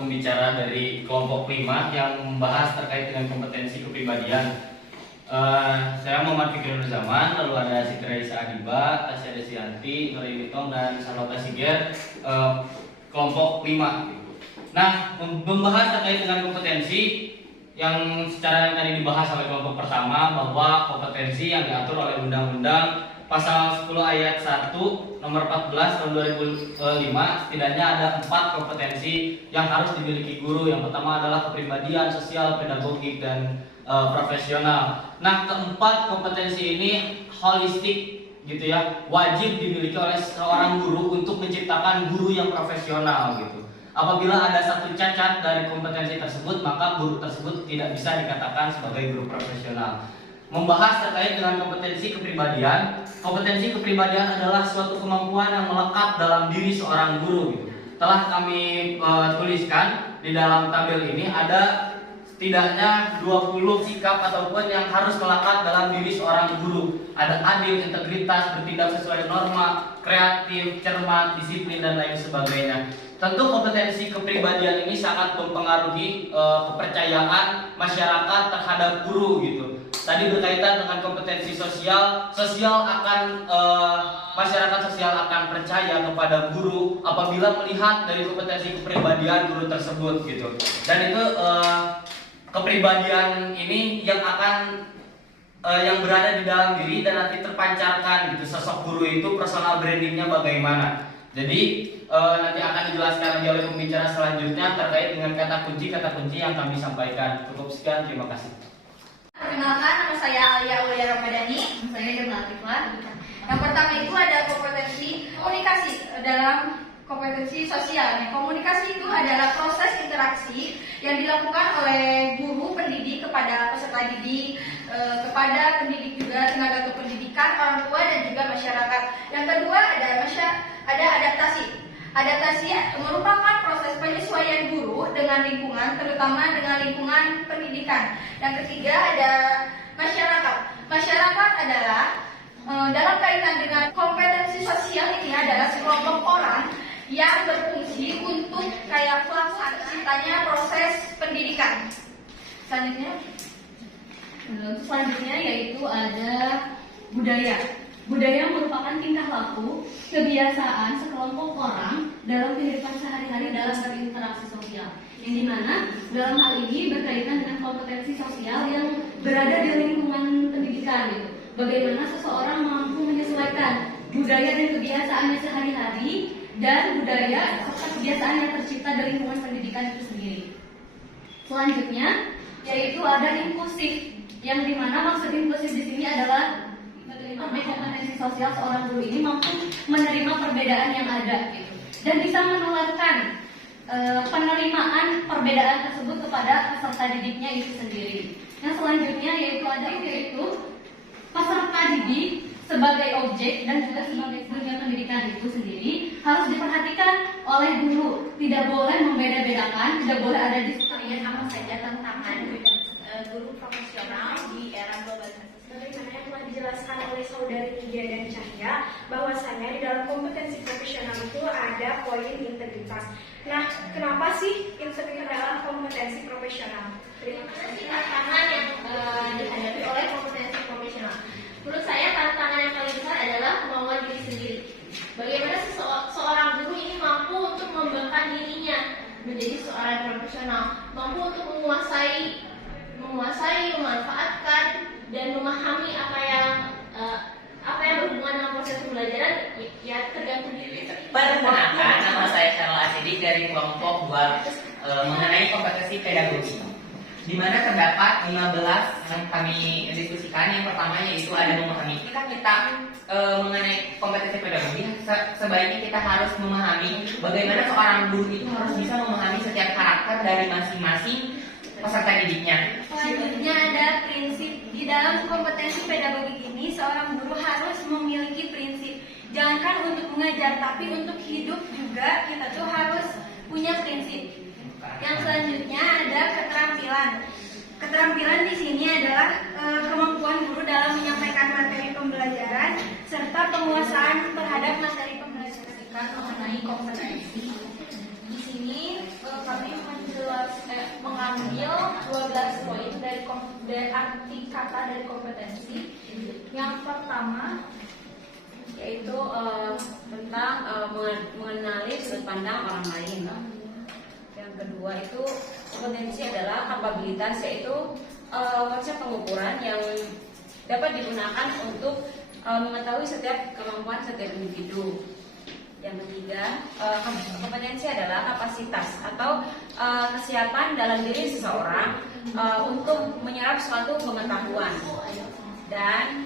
pembicara dari kelompok 5 yang membahas terkait dengan kompetensi kepribadian. Saya Muhammad Fikri Nur Zaman, lalu ada Siti Raisa Adiba, Tasya Desianti, Nur Mitong, dan Salota Siger, kelompok 5. Nah, membahas terkait dengan kompetensi yang secara yang tadi dibahas oleh kelompok pertama, bahwa kompetensi yang diatur oleh Undang-Undang Pasal 10 ayat 1 nomor 14 tahun 2005, setidaknya ada 4 kompetensi yang harus dimiliki guru. Yang pertama adalah kepribadian, sosial, pedagogik, dan profesional. Nah, keempat kompetensi ini holistik gitu ya, wajib dimiliki oleh seorang guru untuk menciptakan guru yang profesional gitu. Apabila ada satu cacat dari kompetensi tersebut, maka guru tersebut tidak bisa dikatakan sebagai guru profesional. Membahas terkait dengan kompetensi kepribadian. Kompetensi kepribadian adalah suatu kemampuan yang melekat dalam diri seorang guru gitu. Telah kami tuliskan di dalam tabel ini ada setidaknya 20 sikap ataupun yang harus melekat dalam diri seorang guru. Ada adil, integritas, bertindak sesuai norma, kreatif, cermat, disiplin, dan lain sebagainya. Tentu kompetensi kepribadian ini sangat mempengaruhi kepercayaan masyarakat terhadap guru gitu. Tadi berkaitan dengan kompetensi sosial, masyarakat sosial akan percaya kepada guru apabila melihat dari kompetensi kepribadian guru tersebut gitu. Dan itu kepribadian ini yang akan yang berada di dalam diri dan nanti terpancarkan gitu. Sosok guru itu personal brandingnya bagaimana. Jadi nanti akan dijelaskan lagi oleh pembicara selanjutnya terkait dengan kata kunci yang kami sampaikan. Cukup sekian, terima kasih. Perkenalkan, nama saya Alia Aulia Ramadhani. Saya Demna Atifah. Yang pertama itu ada kompetensi komunikasi dalam kompetensi sosial. Komunikasi itu adalah proses interaksi yang dilakukan oleh guru pendidik kepada peserta didik, kepada pendidik juga, tenaga kependidikan, orang tua, dan juga masyarakat. Yang kedua ada adaptasi. Adaptasi merupakan proses penyesuaian guru dengan lingkungan, terutama dengan lingkungan pendidikan. Yang ketiga ada masyarakat. Masyarakat adalah dalam kaitan dengan kompetensi sosial ini adalah sekelompok orang yang berfungsi untuk kayak pelaksanaan proses pendidikan. Selanjutnya yaitu ada budaya. Budaya merupakan tingkah laku, kebiasaan sekelompok orang dalam kehidupan sehari-hari dalam berinteraksi sosial. Yang dimana dalam hal ini berkaitan dengan kompetensi sosial yang berada di lingkungan pendidikan gitu. Bagaimana seseorang mampu menyesuaikan budaya dan kebiasaannya sehari-hari dan budaya serta kebiasaan yang tercipta dari lingkungan pendidikan itu sendiri. Selanjutnya yaitu ada inklusif, yang dimana maksud inklusif di sini adalah kompetensi sosial seorang guru ini mampu menerima perbedaan yang ada gitu, dan bisa menularkan penerimaan perbedaan tersebut kepada peserta didiknya itu sendiri. Yang selanjutnya yaitu peserta didik sebagai objek dan juga sebagai dunia pendidikan itu sendiri harus diperhatikan oleh guru. Tidak boleh membeda-bedakan, tidak boleh ada diskusi apa saja tantangan guru profesional di era globalisasi. Sebagaimana yang telah dijelaskan oleh saudari Nidia dan Cahya, bahwasanya di dalam kompetensi profesional itu ada poin integritas. Nah, kenapa sih integritas adalah kompetensi profesional? Terima kasih. Tantangan yang dihadapi oleh kompetensi profesional. Menurut saya tantangan yang paling besar adalah kemauan diri sendiri. Bagaimana seorang guru ini mampu untuk mengembangkan dirinya menjadi seorang profesional, mampu untuk menguasai, memanfaatkan dan memahami apa yang berhubungan dengan proses pembelajaran, ya tergantung diri. Perkenalkan, nama saya Syarul Asidik dari kelompok 2 mengenai kompetensi pedagogi, di mana terdapat 15 yang kami diskusikan. Yang pertama yaitu ada memahami. Kita mengenai kompetensi pedagogi, sebaiknya kita harus memahami bagaimana seorang guru itu harus bisa memahami setiap karakter dari masing-masing peserta didiknya. Selanjutnya ada prinsip. Di dalam kompetensi pedagogik ini, seorang guru harus memiliki prinsip. Jangankan untuk mengajar, tapi untuk hidup juga kita tuh harus punya prinsip. Yang selanjutnya ada keterampilan. Keterampilan di sini adalah kemampuan guru dalam menyampaikan materi pembelajaran serta penguasaan terhadap materi pembelajaran. Mengenai kompetensi, di sini kami mengambil 12 poin dari arti kata dari kompetensi. Yang pertama yaitu tentang mengenali sudut pandang orang lain. Yang kedua itu kompetensi adalah kapabilitas, yaitu konsep pengukuran yang dapat digunakan untuk mengetahui setiap kemampuan setiap individu. Yang ketiga, kompetensi adalah kapasitas atau kesiapan dalam diri seseorang untuk menyerap suatu pengetahuan dan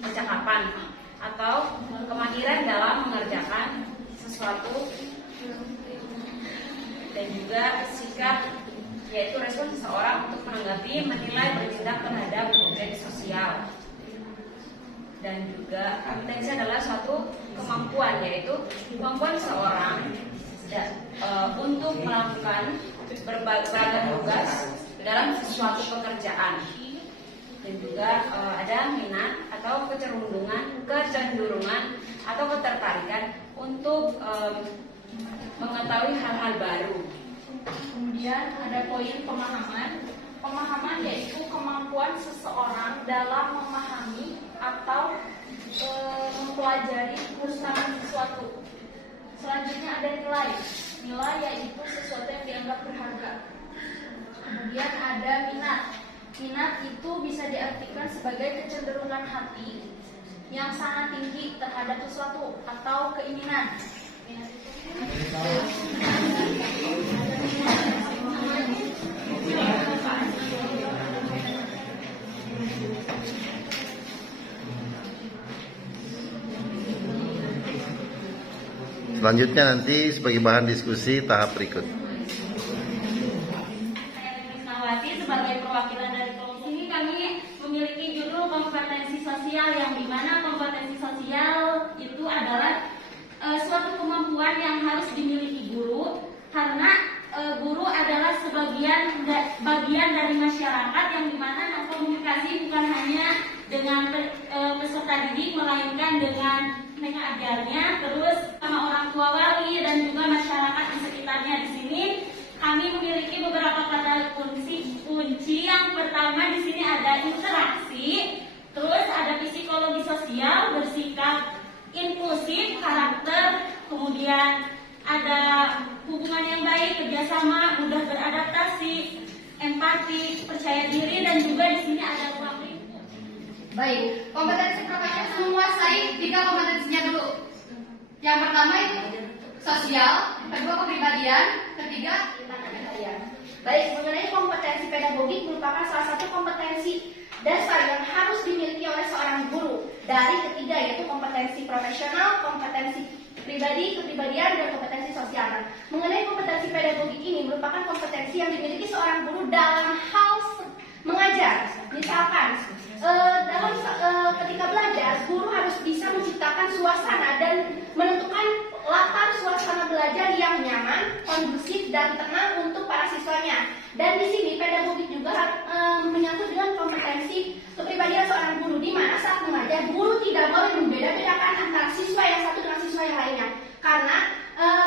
percakapan atau kemahiran dalam mengerjakan sesuatu, dan juga sikap, yaitu respon seseorang untuk menanggapi, menilai, bertindak terhadap objek sosial. Dan juga kompetensi adalah suatu kemampuan, yaitu kemampuan seseorang untuk melakukan berbagai tugas dalam suatu pekerjaan. Dan juga ada minat atau kecenderungan atau ketertarikan untuk mengetahui hal-hal baru. Kemudian ada poin pemahaman. Pemahaman yaitu kemampuan seseorang dalam memahami atau mempelajari tentang sesuatu. Selanjutnya ada nilai. Nilai yaitu sesuatu yang dianggap berharga. Kemudian ada minat. Minat itu bisa diartikan sebagai kecenderungan hati yang sangat tinggi terhadap sesuatu atau keinginan. Minat Selanjutnya nanti sebagai bahan diskusi tahap berikut. Sebagai perwakilan dari kelompok ini, kami memiliki judul kompetensi sosial, yang dimana kompetensi sosial itu adalah suatu kemampuan yang harus dimiliki guru, karena guru adalah bagian dari masyarakat, yang dimana komunikasi bukan hanya dengan peserta didik, melainkan dengan pengajarnya, terus sama orang tua wali dan juga masyarakat di sekitarnya. Di sini kami memiliki beberapa kata kunci. Yang pertama di sini ada interaksi, terus ada psikologi sosial, bersikap inklusif, karakter, kemudian ada hubungan yang baik, kerjasama, mudah beradaptasi, empati, percaya diri, dan juga di sini ada ruang lingkup. Baik, kompetensi profesional menguasai 3 kompetensinya dulu. Yang pertama itu sosial, kedua kepribadian, ketiga keahlian. Baik, mengenai kompetensi pedagogik merupakan salah satu kompetensi dasar yang harus dimiliki oleh seorang guru. Dari ketiga, yaitu kompetensi profesional, kompetensi pribadi, kepribadian, dan kompetensi sosial. Nah, mengenai kompetensi pedagogik ini merupakan kompetensi yang dimiliki seorang guru dalam hal mengajar. Misalkan, ketika belajar, guru harus bisa menciptakan suasana dan menentukan latar suasana belajar yang nyaman, kondusif, dan tenang untuk para siswanya. Dan di sini pedagogik juga menyangkut dengan kompetensi kepribadian seorang guru, di mana saat mengajar guru tidak boleh membeda-bedakan antara siswa yang satu dengan siswa yang lainnya. Karena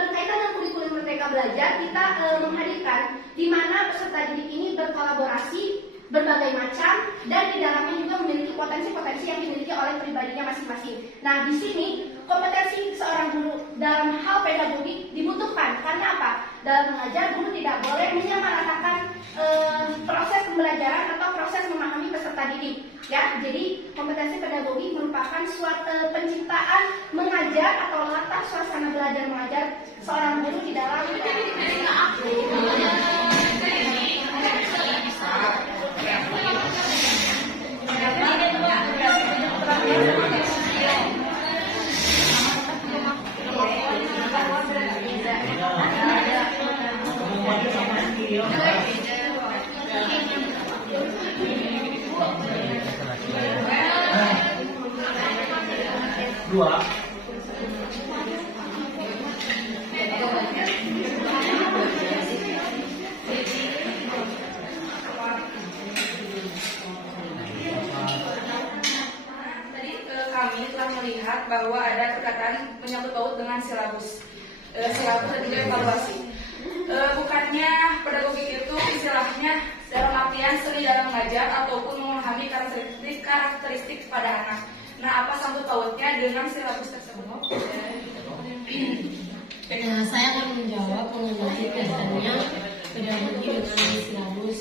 berkaitan dengan kurikulum Merdeka Belajar, kita menghadirkan di mana peserta didik ini berkolaborasi berbagai macam, dan di dalamnya juga memiliki potensi-potensi yang dimiliki oleh pribadinya masing-masing. Nah, di sini kompetensi seorang guru dalam hal pedagogik dibutuhkan. Karena apa? Dalam mengajar, guru tidak boleh menyamaratakan proses pembelajaran atau proses memahami peserta didik. Ya, jadi kompetensi pedagogik merupakan suatu penciptaan mengajar atau latar suasana belajar mengajar seorang guru di dalam Dua. Kami telah melihat bahwa ada perkataan menyangkut paut dengan silabus dan juga evaluasi. Bukannya pedagogik itu istilahnya dalam artian seni dalam mengajar ataupun memahami karakteristik pada anak. Nah, apa sangkut pautnya dengan silabus tersebut? Nah, saya akan menjawab mengenai kaitannya pedagogi dengan silabus.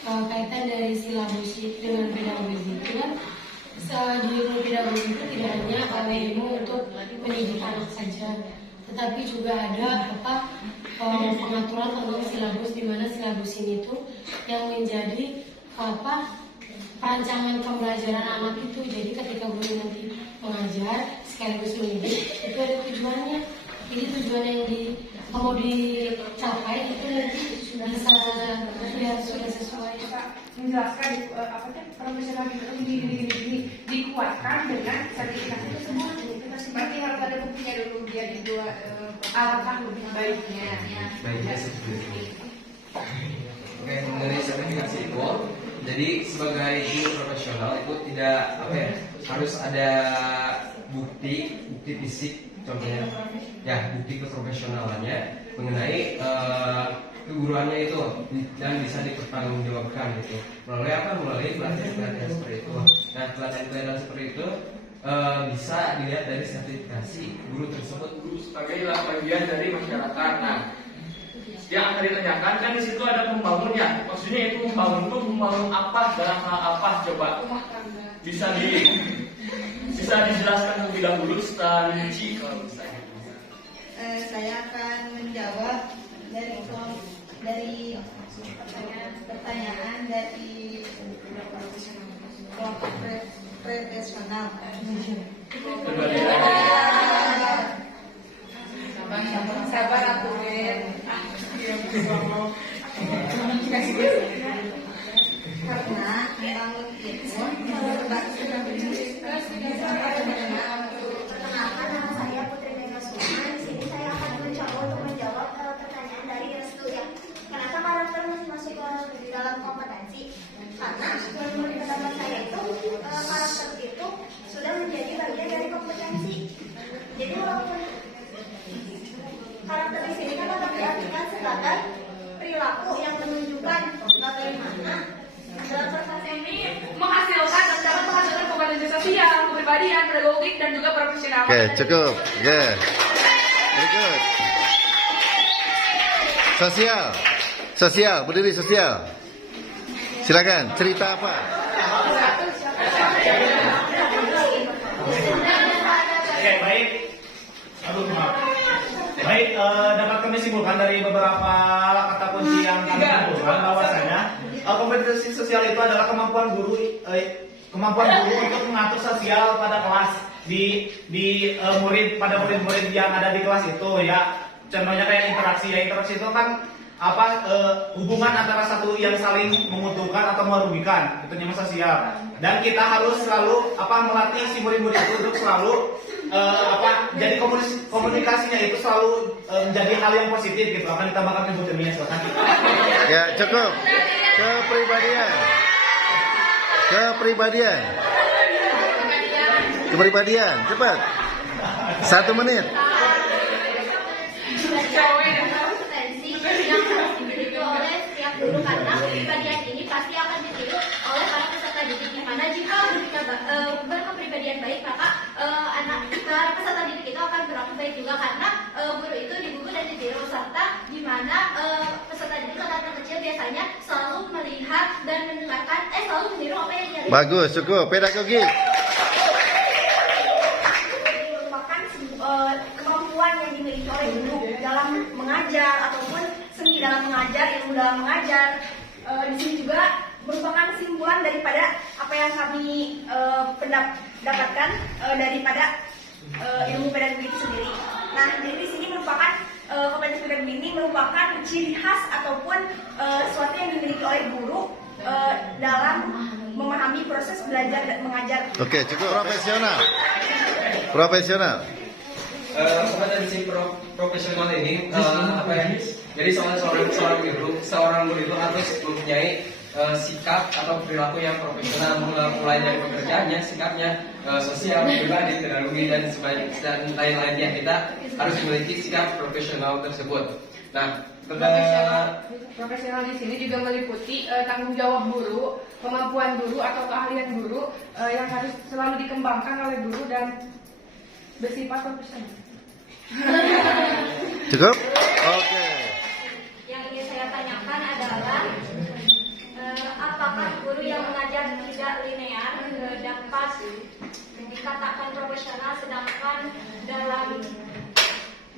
Kaitan dari silabus dengan pedagogi itu kan di ilmu pedagogi itu tidak hanya ilmu untuk pendidikan anak saja, tetapi juga ada pengaturan tentang silabus, di mana silabus ini tuh yang menjadi perancangan pembelajaran anak itu. Jadi ketika guru nanti mengajar sekaligus mendidik, itu ada tujuannya. Jadi tujuan yang mau dicapai itu nanti bisa sudah sesuai. Menjelaskan profesional itu dikuatkan dengan sertifikasi tersebut. Berarti harus ada buktinya dulu biar dibuat alangkah lebih baiknya. Baiknya seperti itu. Oke, dari sertifikasi itu, jadi sebagai guru profesional itu tidak harus ada bukti fisik, contohnya ya bukti keprofesionalannya mengenai keguruannya itu dan bisa dipertanggungjawabkan gitu melalui pelatihan seperti itu. Nah, pelatihan seperti itu bisa dilihat dari sertifikasi guru tersebut. Guru sebagai bagian dari masyarakat. Nah, yang akan ditanyakan kan di situ ada pembangunnya. Maksudnya itu membangun apa, dalam hal apa, coba bisa dijelaskan lebih dahulu setelah rinci kalau misalnya. Saya akan menjawab dari pertanyaan dari kelompok profesional. Sabar atuh, Ben. Karena membangun itu Perkenalkan, nama saya Putri Megasuma. Di sini saya akan mencoba untuk menjawab pertanyaan dari Restu ya. Kenapa karakter masuk di dalam kompetensi? Karena menurut pendapat saya itu karakter itu sudah menjadi bagian dari kompetensi. Jadi walaupun karakter di sini kan dapat diartikan sebagai perilaku yang menunjukkan bagaimana dalam proses Ini menghasilkan dan dapat menghasilkan kompetensi sosial, kepribadian, pedagogik dan juga profesional. Oke, cukup. Berikut. Sosial, berdiri sosial. Silakan, cerita apa? Oke, baik. Baik, dapat kami simpulkan dari beberapa kata kunci yang kami simpulkan bahwasanya kompetensi sosial itu adalah kemampuan guru untuk mengatur sosial pada kelas di murid-murid yang ada di kelas itu ya. Contohnya kayak interaksi itu kan hubungan antara satu yang saling menguntungkan atau merugikan, itu namanya sosial. Dan kita harus selalu melatih si murid-murid itu untuk selalu jadi komunikasinya itu selalu menjadi hal yang positif gitu. Akan ditambahkan Ibu Temiya, silakan. Ya, cukup. Kepribadian, cepat. 1 menit. kompetensi yang harus dimiliki oleh setiap guru, karena kepribadian ini pasti akan ditiru oleh para peserta didik. Dimana jika kita berkepribadian baik, maka para peserta didik itu akan berakhir baik juga, karena guru itu digugu dan ditiru, serta dimana peserta didik anak kecil biasanya selalu melihat dan mendengarkan selalu meniru apa yang dia lihat. Bagus, cukup. Pedagogik. Kemampuan yang dimiliki oleh guru dalam mengajar ataupun seni dalam mengajar, ilmu dalam mengajar. Di sini juga merupakan kesimpulan daripada apa yang kami dapatkan daripada ilmu pedagogi itu sendiri. Nah, jadi di sini merupakan kompetensi pedagogi ini merupakan ciri khas ataupun sesuatu yang dimiliki oleh guru dalam memahami proses belajar dan mengajar. Oke, cukup. Profesional. Kompetensi profesional ini jadi seorang guru itu harus mempunyai sikap atau perilaku yang profesional, mulai dari pekerjaannya, sikapnya, sosial, pribadi, teknologi dan lain-lain yang kita harus memiliki sikap profesional tersebut. Nah, profesional di sini juga meliputi tanggung jawab guru, kemampuan guru atau keahlian guru yang harus selalu dikembangkan oleh guru dan bersifat profesional. Cukup? Oke. Yang ingin saya tanyakan adalah apakah guru yang mengajar tidak linear dapat dikatakan profesional, sedangkan dalam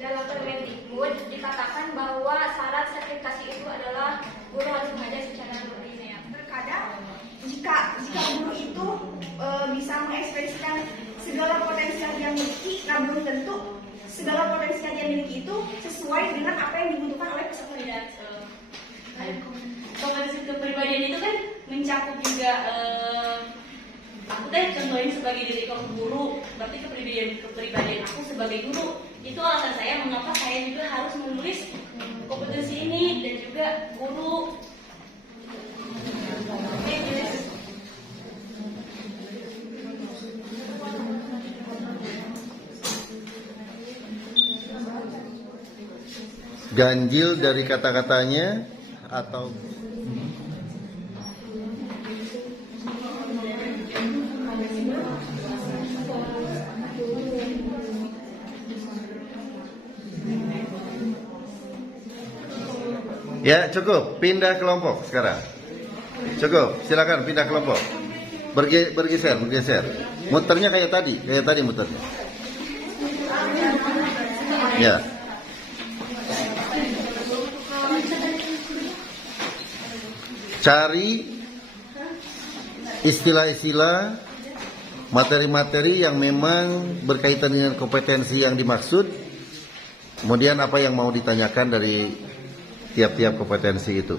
Permendikbud dikatakan bahwa syarat sertifikasi itu adalah guru harus mengajar secara linear. Terkadang jika guru itu bisa mengekspresikan segala potensi yang dia miliki, nah belum tentu segala potensi yang dia miliki itu sesuai dengan apa yang dibutuhkan oleh peserta didik. Kompetensi kepribadian itu kan mencakup juga aku contohin sebagai diri kamu guru, berarti kepribadian aku sebagai guru. Itu alasan saya mengapa saya juga harus menulis kompetensi ini dan juga guru. Ganjil dari kata-katanya atau ya cukup, pindah kelompok sekarang. Cukup, silakan pindah kelompok. Bergeser. Muternya kayak tadi muternya. Ya. Cari istilah-istilah, materi-materi yang memang berkaitan dengan kompetensi yang dimaksud. Kemudian apa yang mau ditanyakan dari tiap-tiap kompetensi itu.